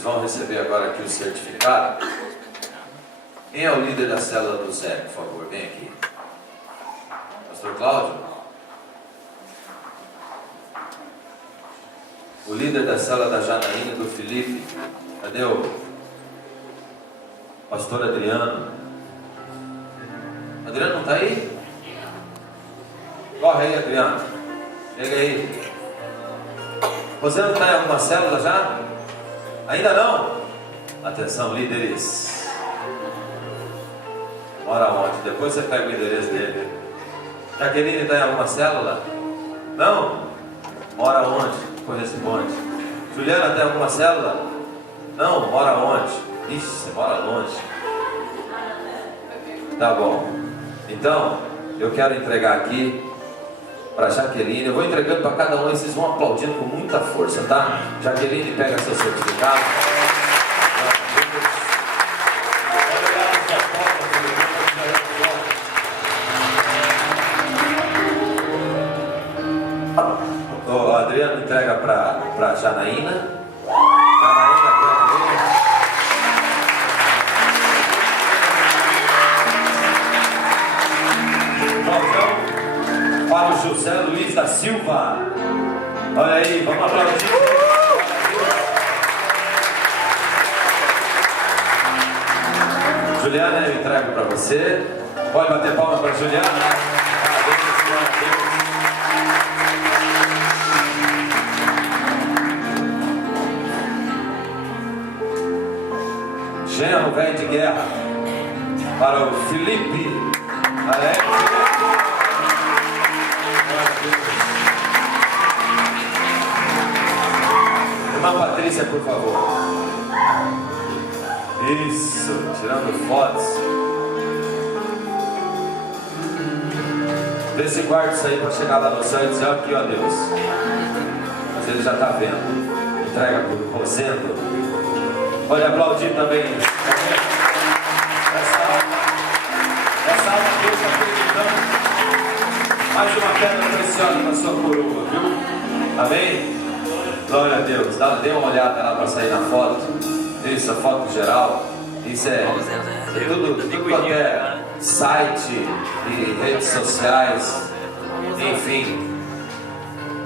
Eles vão receber agora aqui o certificado. Quem é o líder da célula do Zé, por favor? Vem aqui. Pastor Cláudio? O líder da célula da Janaína e do Felipe. Cadê o pastor Adriano? Adriano não está aí? Corre aí, Adriano. Chega aí. Você não está em alguma célula já? Ainda não? Atenção, líderes. Mora onde? Depois você pega o endereço dele. Jaqueline está em alguma célula? Não? Mora onde? Corresponde. Juliana está em alguma célula? Não? Mora onde? Ixi, você mora longe. Tá bom. Então, eu quero entregar aqui para Jaqueline. Eu vou entregando para cada um e vocês vão aplaudindo com muita força, tá? Jaqueline, pega seu certificado. O Adriano entrega para Janaína. Janaína, para o José Luiz da Silva. Olha aí, vamos aplaudir. Juliana, eu entrego para você. Pode bater palmas para Juliana. Genro velho de guerra para o Felipe. Olha aí. Irmã Patrícia, por favor. Isso, tirando fotos. Vê se guarda isso aí para chegar lá no céu e dizer: aqui, ó Deus. Mas ele já está vendo. Entrega para o Rosendo. Pode aplaudir também. Essa alma Deus está acreditando. Mais uma pedra preciosa na sua coroa, viu? Amém? Glória a Deus. Dê uma olhada lá para sair na foto. Isso, a foto geral. Isso é tudo quanto é site e redes sociais. Enfim.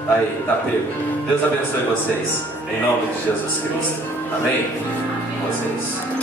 Aí, tá pego. Deus abençoe vocês. Em nome de Jesus Cristo. Amém? Vocês.